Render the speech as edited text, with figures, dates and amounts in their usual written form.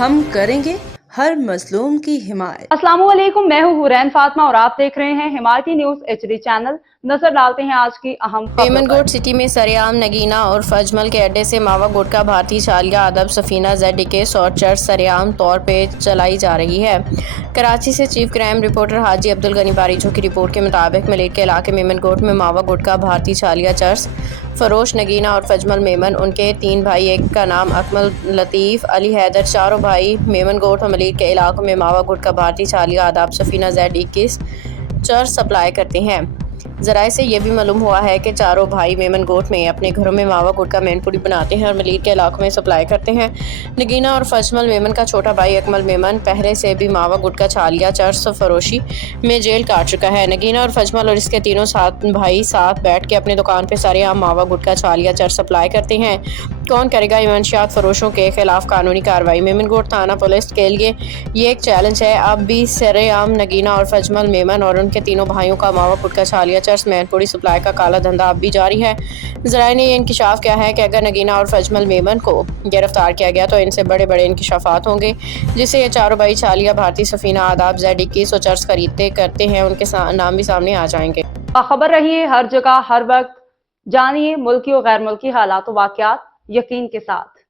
हम करेंगे हर मजलूम की हिमायत। अस्सलाम वालेकुम, मैं हूँ हुरैन फातिमा और आप देख रहे हैं हिमायती न्यूज एचडी चैनल। नजर डालते हैं आज की अहम खबरों मेमन पर। गोट सिटी में सरेआम नगीना और फजमल के अड्डे से मावा गुटखा भारतीय चालिया अदब सफीना ZDK और चर्च सरेआम तौर पर चलाई जा रही है। कराची से chief crime reporter Haji Abdul Ghani बारिजो की रिपोर्ट के मुताबिक मलिक के इलाके मेमन गोट में मावा गुटखा भारतीय चालिया चर्च फरोश नगीना और फजमल मेमन, उनके 3 भाई, एक का नाम अकमल लतीफ़ अली हैदर, चारों भाई मेमन गोट और मलिक के इलाकों में मावा गुटखा भारतीय चालिया अदब सफीना ZDK चर्च सप्लाई करते हैं। ज़राए से यह भी मालूम हुआ है कि चारों भाई मेमन गोट में अपने घरों में मावा गुटखा मैनपुरी बनाते हैं और मलीर के इलाकों में सप्लाई करते हैं। नगीना और फजमल मेमन का छोटा भाई अकमल मेमन पहले से भी मावा गुटखा चालिया चर्च फरोशी में जेल काट चुका है। नगीना और फजमल और इसके तीनों भाई साथ बैठ के अपने दुकान पर सरेआम मावा गुटखा चालिया चर्च सप्लाई करते हैं। कौन करेगा मंशियात फरोशों के खिलाफ कानूनी कार्रवाई? मेमन गोट थाना पुलिस के लिए ये एक चैलेंज है। अब भी सरेआम नगीना और फजमल मेमन और उनके तीनों भाइयों का मावा गुटखा चालिया चर्च मैनपुरी सप्लाई का काला धंधा अब भी जारी है। ज़राए ने यह इंकिशाफ किया है कि अगर नगीना और फजमल मेमन को गिरफ्तार किया गया तो इनसे बड़े बड़े इंकिशाफात होंगे, जिससे ये चारों भाई चालिया भारतीय सफीना आदाब ZDK और चर्च खरीदते करते हैं, उनके नाम भी सामने आ जाएंगे। खबर रहिए हर जगह हर वक्त, जानिए मुल्की और गैर मुल्की हालात वाक़यात यकीन के साथ।